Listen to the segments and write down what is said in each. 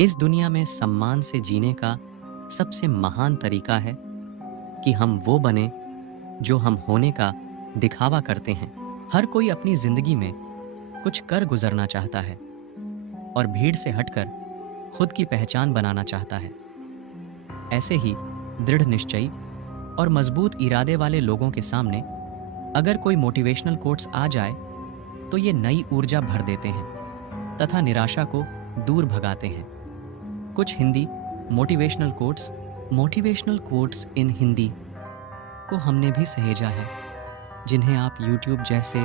इस दुनिया में सम्मान से जीने का सबसे महान तरीका है कि हम वो बने जो हम होने का दिखावा करते हैं। हर कोई अपनी जिंदगी में कुछ कर गुजरना चाहता है और भीड़ से हटकर खुद की पहचान बनाना चाहता है। ऐसे ही दृढ़ निश्चयी और मजबूत इरादे वाले लोगों के सामने अगर कोई मोटिवेशनल कोट्स आ जाए तो ये नई ऊर्जा भर देते हैं तथा निराशा को दूर भगाते हैं। कुछ Hindi motivational quotes in Hindi को हमने भी सहेजा है, जिन्हें आप YouTube जैसे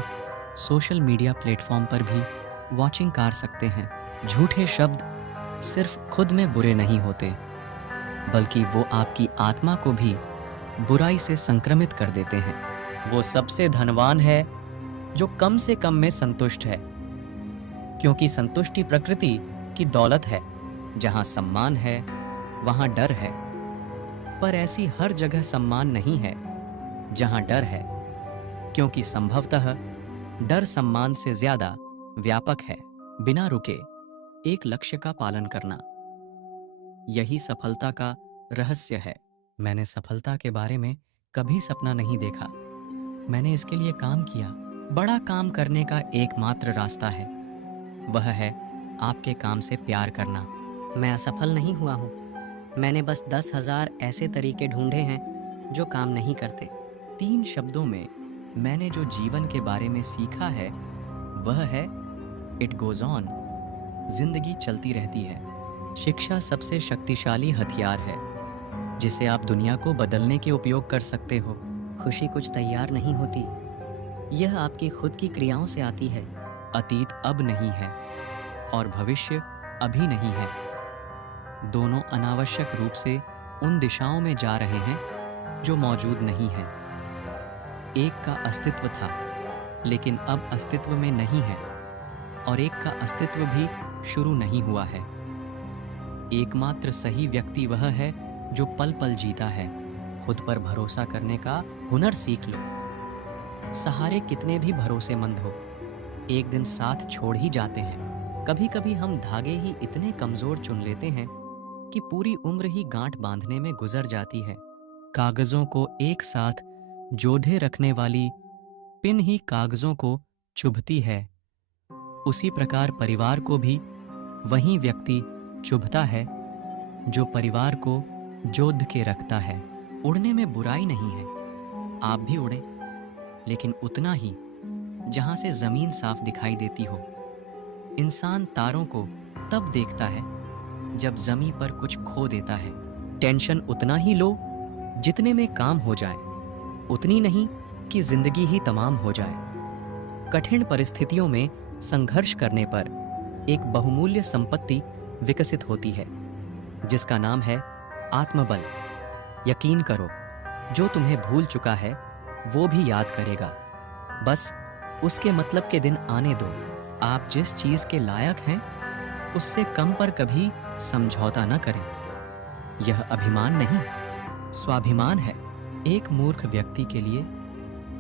सोशल मीडिया प्लेटफॉर्म पर भी वॉचिंग कर सकते हैं। झूठे शब्द सिर्फ खुद में बुरे नहीं होते, बल्कि वो आपकी आत्मा को भी बुराई से संक्रमित कर देते हैं। वो सबसे धनवान है जो कम से कम में संतुष्ट है, क्योंकि संतुष्टि प्रकृति की दौलत है। जहां सम्मान है वहां डर है, पर ऐसी हर जगह सम्मान नहीं है जहां डर है, क्योंकि संभवतः डर सम्मान से ज्यादा व्यापक है। बिना रुके एक लक्ष्य का पालन करना, यही सफलता का रहस्य है। मैंने सफलता के बारे में कभी सपना नहीं देखा, मैंने इसके लिए काम किया। बड़ा काम करने का एकमात्र रास्ता है, वह है आपके काम से प्यार करना। मैं असफल नहीं हुआ हूँ, मैंने बस 10,000 ऐसे तरीके ढूंढे हैं जो काम नहीं करते। 3 शब्दों में मैंने जो जीवन के बारे में सीखा है वह है इट गोज ऑन। जिंदगी चलती रहती है। शिक्षा सबसे शक्तिशाली हथियार है जिसे आप दुनिया को बदलने के उपयोग कर सकते हो। खुशी कुछ तैयार नहीं होती, यह आपकी खुद की क्रियाओं से आती है। अतीत अब नहीं है और भविष्य अभी नहीं है। दोनों अनावश्यक रूप से उन दिशाओं में जा रहे हैं जो मौजूद नहीं है। एक का अस्तित्व था लेकिन अब अस्तित्व में नहीं है, और एक का अस्तित्व भी शुरू नहीं हुआ है। एकमात्र सही व्यक्ति वह है जो पल पल जीता है। खुद पर भरोसा करने का हुनर सीख लो। सहारे कितने भी भरोसेमंद हो, एक दिन साथ छोड़ ही जाते हैं। कभी कभी हम धागे ही इतने कमजोर चुन लेते हैं कि पूरी उम्र ही गांठ बांधने में गुजर जाती है। कागजों को एक साथ जोड़े रखने वाली पिन ही कागजों को चुभती है। उसी प्रकार परिवार को भी वही व्यक्ति चुभता है जो परिवार को जोड़ के रखता है। उड़ने में बुराई नहीं है, आप भी उड़ें, लेकिन उतना ही जहां से जमीन साफ दिखाई देती हो। इंसान तारों को तब देखता है जब जमीन पर कुछ खो देता है। टेंशन उतना ही लो जितने में काम हो जाए, उतनी नहीं कि जिंदगी ही तमाम हो जाए। कठिन परिस्थितियों में संघर्ष करने पर एक बहुमूल्य संपत्ति विकसित होती है जिसका नाम है आत्मबल। यकीन करो, जो तुम्हें भूल चुका है वो भी याद करेगा। बस उसके मतलब के दिन आने दो। आप जिस चीज के लायक हैं उससे कम पर कभी समझौता न करें। यह अभिमान नहीं, स्वाभिमान है। एक मूर्ख व्यक्ति के लिए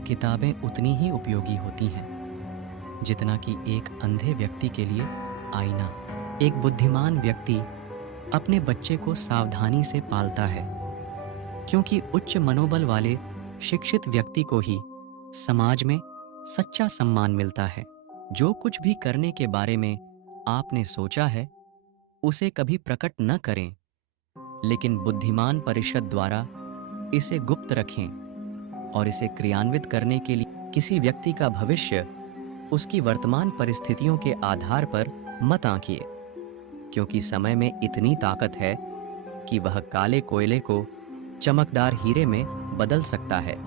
किताबें उतनी ही उपयोगी होती हैं जितना कि एक अंधे व्यक्ति के लिए आईना। एक बुद्धिमान व्यक्ति अपने बच्चे को सावधानी से पालता है, क्योंकि उच्च मनोबल वाले शिक्षित व्यक्ति को ही समाज में सच्चा सम्मान मिलता है। जो कुछ भी करने के बारे में आपने सोचा है उसे कभी प्रकट न करें, लेकिन बुद्धिमान परिषद द्वारा इसे गुप्त रखें और इसे क्रियान्वित करने के लिए किसी व्यक्ति का भविष्य उसकी वर्तमान परिस्थितियों के आधार पर मत आंकिए, क्योंकि समय में इतनी ताकत है कि वह काले कोयले को चमकदार हीरे में बदल सकता है।